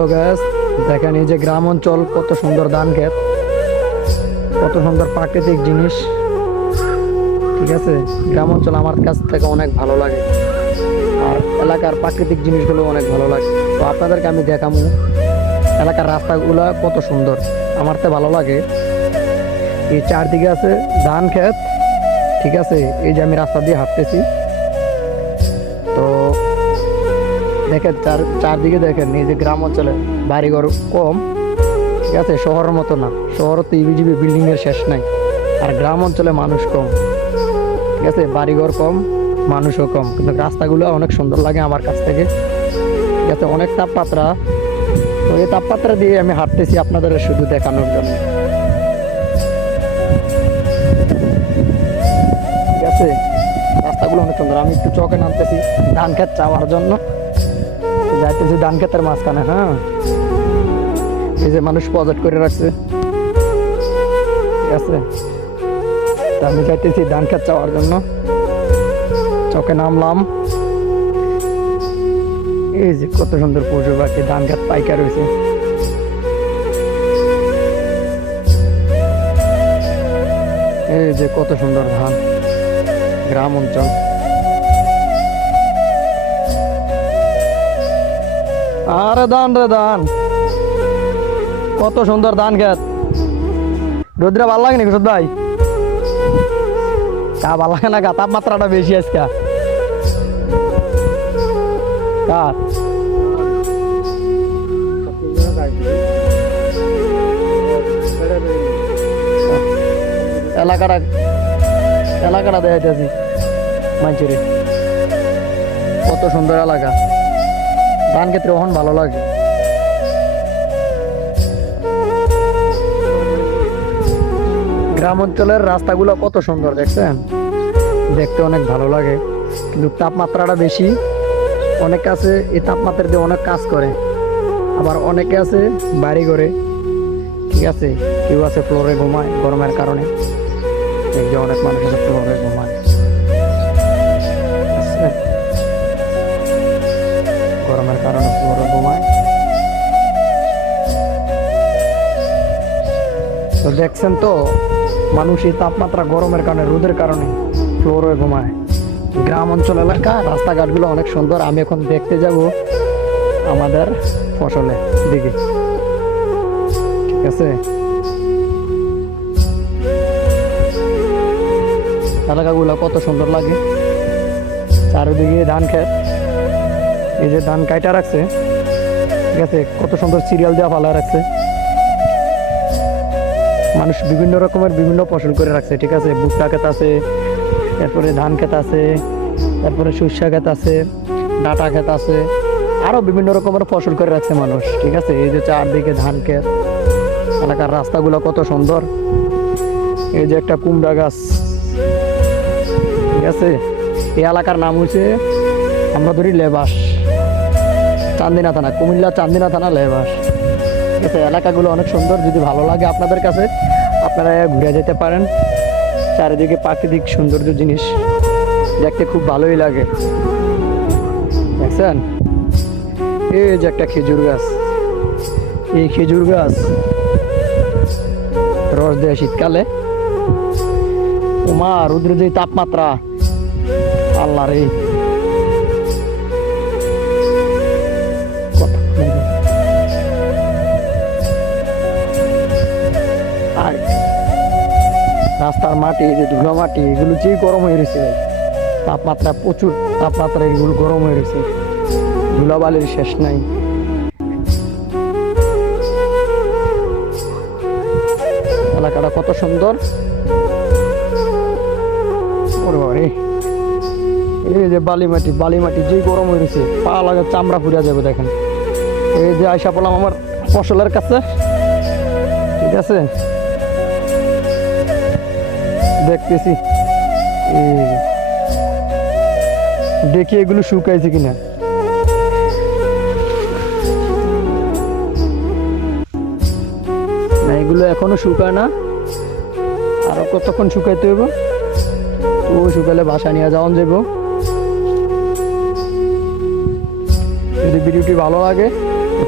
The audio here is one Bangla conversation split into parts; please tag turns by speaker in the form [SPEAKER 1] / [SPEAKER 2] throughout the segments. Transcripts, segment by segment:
[SPEAKER 1] হ্যালো গ্যাস দেখেন এই যে গ্রাম অঞ্চল, কত সুন্দর ধান ক্ষেত, কত সুন্দর প্রাকৃতিক জিনিস। ঠিক আছে? গ্রাম অঞ্চল আমার কাছ থেকে অনেক ভালো লাগে। আর এলাকার প্রাকৃতিক জিনিসগুলো অনেক ভালো লাগে। তো আপনাদেরকে আমি দেখাবো এলাকার রাস্তাগুলো কত সুন্দর। আমার তো ভালো লাগে। এই চারদিকে আছে ধান ক্ষেত। ঠিক আছে? এই যে আমি রাস্তা দিয়ে হাঁটতেছি। দেখেন চার চারদিকে দেখেন যে গ্রাম অঞ্চলে বাড়িঘর কম, ঠিক আছে? শহরের মতো না। শহর তো ইবিজিবি বিল্ডিং এর শেষ নাই। আর গ্রাম অঞ্চলে মানুষ কম, ঠিক আছে? বাড়িঘর কম, মানুষও কম। কিন্তু রাস্তাগুলো অনেক সুন্দর লাগে আমার কাছ থেকে, ঠিক আছে? অনেক তাপমাত্রা। তো এই তাপমাত্রা দিয়ে আমি হাঁটতেছি আপনাদের শুধু দেখানোর জন্য। ঠিক আছে? রাস্তাগুলো অনেক সুন্দর। আমি একটু চকে নামতেছি, ধান ক্ষেত চাওয়ার জন্য। যাইতেছি ধান ক্ষেতের মাঝখানে হ্যাঁ? এই যে মানুষ প্রজেক্ট করে রাখছে। ঠিক আছে? আমি যাইতেছি ধান ক্ষেত চাওয়ার জন্য। চকে নামলাম। এই যে কত সুন্দর পশু পাখি ধান ক্ষেত পাইকা রয়েছে এই যে কত সুন্দর ধান, গ্রাম অঞ্চল। আরে দান রে দান। কত সুন্দর ধান খেত। রোদ্রে, ভালো লাগে নাকি ভাই কা ভালো লাগে না কা তাপমাত্রাটা বেশি আজকে। কার? এলাকাটা এলাকাটা দেখাইতেছি। মাঞ্চুরি কত সুন্দর এলাকা। ধান ক্ষেত্রে ওখান ভালো লাগে। গ্রাম অঞ্চলের রাস্তাগুলো কত সুন্দর, দেখছেন? দেখতে অনেক ভালো লাগে, কিন্তু তাপমাত্রাটা বেশি। অনেকে আছে, এই তাপমাত্রা দিয়ে অনেক কাজ করে। আবার অনেকে আছে, বাড়ি করে ঠিক আছে, কেউ আছে ফ্লোরে ঘুমায়, গরমের কারণে। অনেক মানুষ আছে ফ্লোরে ঘুমায়। গরমের কারণে ফ্লোরে ঘুমায় তো দেখছেন তো মানুষ এই তাপমাত্রা গরমের কারণে রোদের কারণে ফ্লোরে ঘুমায়। গ্রাম অঞ্চল এলাকা, রাস্তাঘাটগুলো অনেক সুন্দর, আমি এখন দেখতে যাব আমাদের ফসলে দিকে। ঠিক আছে? এলাকাগুলো কত সুন্দর লাগে। চারিদিকে ধান ক্ষেত। এই যে ধান কাইটা রাখছে, ঠিক আছে? কত সুন্দর সিরিয়াল দেওয়া ফালা রাখছে। মানুষ বিভিন্ন রকমের বিভিন্ন ফসল করে রাখছে, ঠিক আছে? ভুট্টা ক্ষেত আছে, এরপরে ধান ক্ষেত আছে তারপরে সর্ষা ক্ষেত আছে, ডাটা ক্ষেত আছে, আরও বিভিন্ন রকমের ফসল করে রাখছে মানুষ, ঠিক আছে? এই যে চারদিকে ধান ক্ষেত, এলাকার রাস্তাগুলো কত সুন্দর। এই যে একটা কুমড়া গাছ, ঠিক আছে? এই এলাকার নাম হচ্ছে আমরা ধরি লেবাস। চান্দিনা থানা, কুমিল্লা চান্দিনা থানা লেবাস আছে এলাকাগুলো অনেক সুন্দর, যদি ভালো লাগে আপনাদের কাছে, আপনারা ঘুরে যেতে পারেন। চারিদিকে প্রাকৃতিক সৌন্দর্য জিনিস, দেখতে খুব ভালোই লাগে। দেখছেন? এই যে একটা খেজুর গাছ। এই খেজুর গাছ, রস দেয় শীতকালে। উমা রুদ্র যে তাপমাত্রা, আল্লাহ রে। রাস্তার মাটি যে ধুলো মাটি, এগুলো যেই গরম হয়ে ভাই। তাপমাত্রা প্রচুর, তাপমাত্রা এগুলো গরম হয়ে রয়েছে। ধুলাবালির শেষ নাই। এলাকাটা কত সুন্দর। এই যে বালি মাটি বালি মাটি যেই গরম হয়ে রয়েছে, পা লাগে চামড়া পুড়িয়া যাবে দেখেন। এই যে আইসা পড়লাম আমার ফসলের কাছে, ঠিক আছে? দেখতেছি। দেখি এগুলো শুকাইছে কিনা। না, এগুলো এখনও শুকায় না। আরও কতক্ষণ শুকাইতে হইব? তো শুকালে বাসা নিয়ে যাওয়া যাব যদি ভিডিওটি ভালো লাগে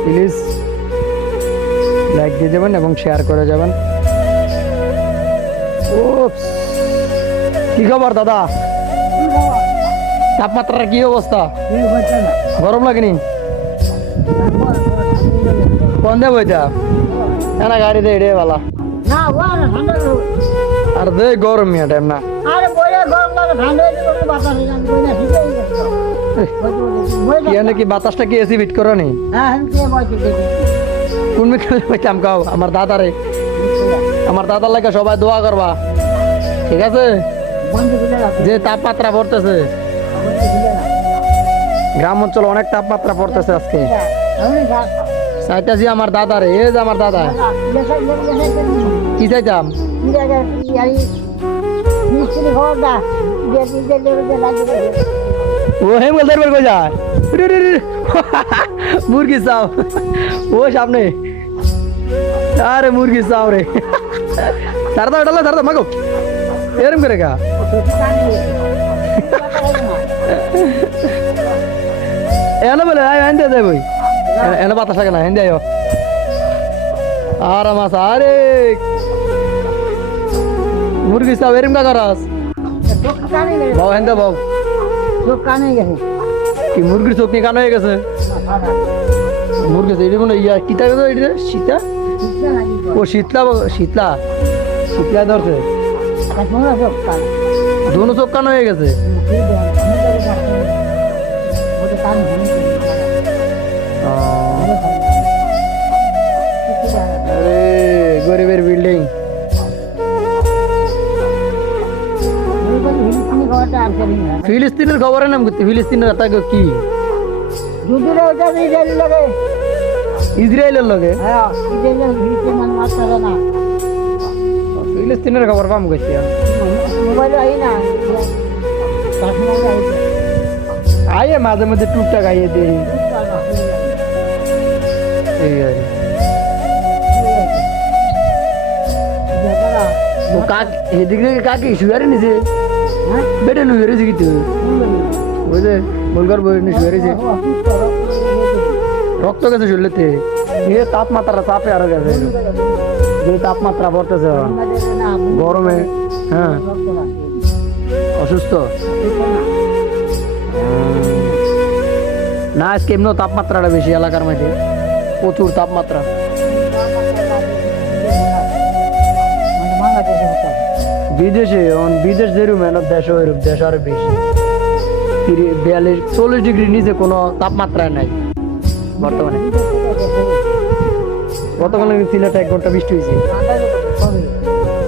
[SPEAKER 1] প্লিজ লাইক দিয়ে যাবেন এবং শেয়ার করে যাবেন। উপস। কি খবর দাদা? তাপমাত্রার কি অবস্থা? গরম লাগেনি? কোন দেবো এটা? না গাড়ি দে রে বালা। আর দে গরম মিয়া টাইম না। কি বাতাসটা কি এসি ফিট করো নি কোন বিকালে কাও আমার দাদারে। আমার দাদার লাগে সবাই দোয়া করবা। ঠিক আছে? যে তাপমাত্রা পড়তেছে।
[SPEAKER 2] বন্ধ করে রাখো
[SPEAKER 1] গ্রাম অঞ্চলে অনেক তাপমাত্রা পড়তেছে আজকে।
[SPEAKER 2] আমি গাছ
[SPEAKER 1] চাইতেছি আমার দাদারে এ যে আমার দাদা।
[SPEAKER 2] লেখা লেখা লেখা
[SPEAKER 1] কি চাইতাম?
[SPEAKER 2] কি জায়গা ইয়ারি মিস্ত্রি ঘর দা যে যে লেগে যে লাগে
[SPEAKER 1] ও হেম গেল দরবার কই যায়? রে রে রে। মুরগি চাও। ও সামনে। আরে মুরগি চাও রে। সারদা ডালা সারদা মাগো। এরম করে কা এনে বলে এনে দে বই। এনে বাতাস লাগে না এনে আয়ো। আর মাস আরে। মুরগি চাও এরম কা করাস বাবু দে, বাবু।
[SPEAKER 2] চোখ কানে গেছে
[SPEAKER 1] কি মুরগির চোখ নিয়ে কান হয়ে গেছে? মুরগি এটা কোনো ইয়া কিতা গেছে এটা সীতা ও, শীতলা শীতলা। শীতলা ধরছে। দোনো চোখ হয়ে গেছে। গরিবের বিল্ডিং ফিলিস্তিনের খবরের নাম করতে ফিলিস্তিনের তাকে কি? ইসরায়েলের লগে। ফিলিস্তিনের খবর পাম করছি আইয়ে মাঝে মধ্যে টুকটাক আইয়ে দেই। এই আর কি। ও কাক কাকি শুয়ারে নিছে? বেটে রয়েছে কিন্তু যে বলগার বই নি শুয়ে রয়েছে রক্ত গেছে শরীরেতে। এ তাপমাত্রা চাপে আরও গেছে। যে তাপমাত্রা পড়তেছে গরমে হ্যাঁ। অসুস্থ? না, আজকে এমনিও তাপমাত্রাটা বেশি এলাকার মধ্যে। প্রচুর তাপমাত্রা। বিদেশে বিদেশ যেরকম এন দেশ ওইরূপ, দেশ আরও বেশি। তিরি- বিয়াল্লিশ, চল্লিশ ডিগ্রি নিচে কোনো তাপমাত্রায় নাই, বর্তমানে। গতকাল সিলেটে এক ঘণ্টা বৃষ্টি হয়েছে।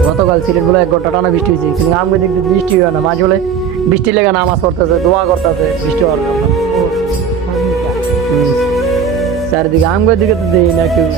[SPEAKER 1] গতকাল সিলেট বলে এক ঘণ্টা টানা বৃষ্টি হয়েছে, কিন্তু আমাকে দেখতে বৃষ্টি হয় না। মাঝে বলে বৃষ্টি লেগে নামাজ পড়তেছে, দোয়া করতেছে, বৃষ্টি হওয়ার জন্য। চারিদিকে আমগো দিকে তো দেই না কেউ।